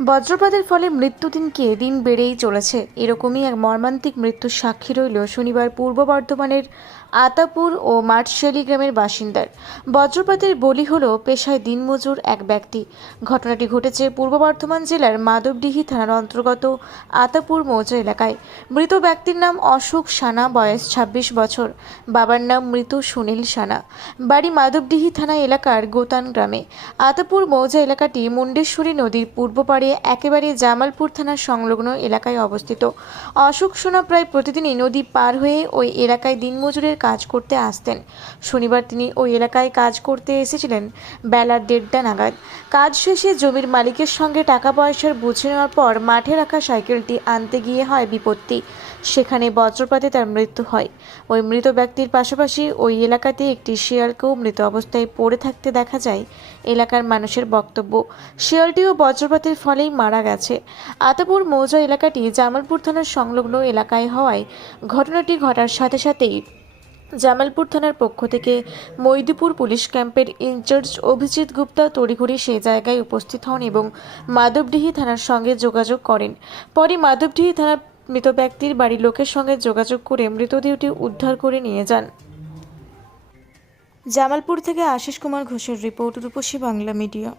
বজ্রপাতের ফলে মৃত্যুদিনকে দিন বেড়েই চলেছে। এরকমই এক মর্মান্তিক মৃত্যুর সাক্ষী রইল শনিবার পূর্ব বর্ধমানের আতাপুর ও মাঠশালী গ্রামের বাসিন্দার। বজ্রপাতের বলি হল পেশায় দিনমজুর এক ব্যক্তি। ঘটনাটি ঘটেছে পূর্ব বর্ধমান জেলার মাধবডিহি থানার অন্তর্গত আতাপুর মৌজা এলাকায়। মৃত ব্যক্তির নাম অশোক সানা, বয়স ২৬ বছর। বাবার নাম মৃত সুনীল সানা, বাড়ি মাধবডিহি থানা এলাকার গোতান গ্রামে। আতাপুর মৌজা এলাকাটি মুন্ডেশ্বরী নদীর পূর্ব পাড়ে একেবারে জামালপুর থানার সংলগ্ন এলাকায় অবস্থিত। অশোক সোনা প্রায় প্রতিদিনই নদী পার হয়ে ওই এলাকায় দিনমজুরের কাজ করতে আসতেন। শনিবার তিনি ওই এলাকায় কাজ করতে এসেছিলেন বেলা ১:৩০ নাগাদ। কাজ শেষে জমির মালিকের সঙ্গে টাকা পয়সার বুঝে নেওয়ার পর মাঠে রাখা সাইকেলটি আনতে গিয়ে হয় বিপত্তি। সেখানে বজ্রপাতে তার মৃত্যু হয়। ওই মৃত ব্যক্তির পাশাপাশি ওই এলাকাতে একটি শিয়ালকেও মৃত অবস্থায় পড়ে থাকতে দেখা যায়। এলাকার মানুষের বক্তব্য, শিয়ালটিও বজ্রপাতের ফলেই মারা গেছে। আতাপুর মৌজা এলাকাটি জামালপুর থানার সংলগ্ন এলাকায় হওয়ায় ঘটনাটি ঘটার সাথে সাথেই জামালপুর থানার পক্ষ থেকে মৈদীপুর পুলিশ ক্যাম্পের ইনচার্জ অভিজিৎ গুপ্তা তড়িঘড়ি সেই জায়গায় উপস্থিত হন এবং মাধবডিহি থানার সঙ্গে যোগাযোগ করেন। পরে মাধবডিহি থানার মৃত ব্যক্তির বাড়ির লোকের সঙ্গে যোগাযোগ করে মৃতদেহটি উদ্ধার করে নিয়ে যান। জামালপুর থেকে আশিস কুমার ঘোষের রিপোর্ট, রূপসী বাংলা মিডিয়া।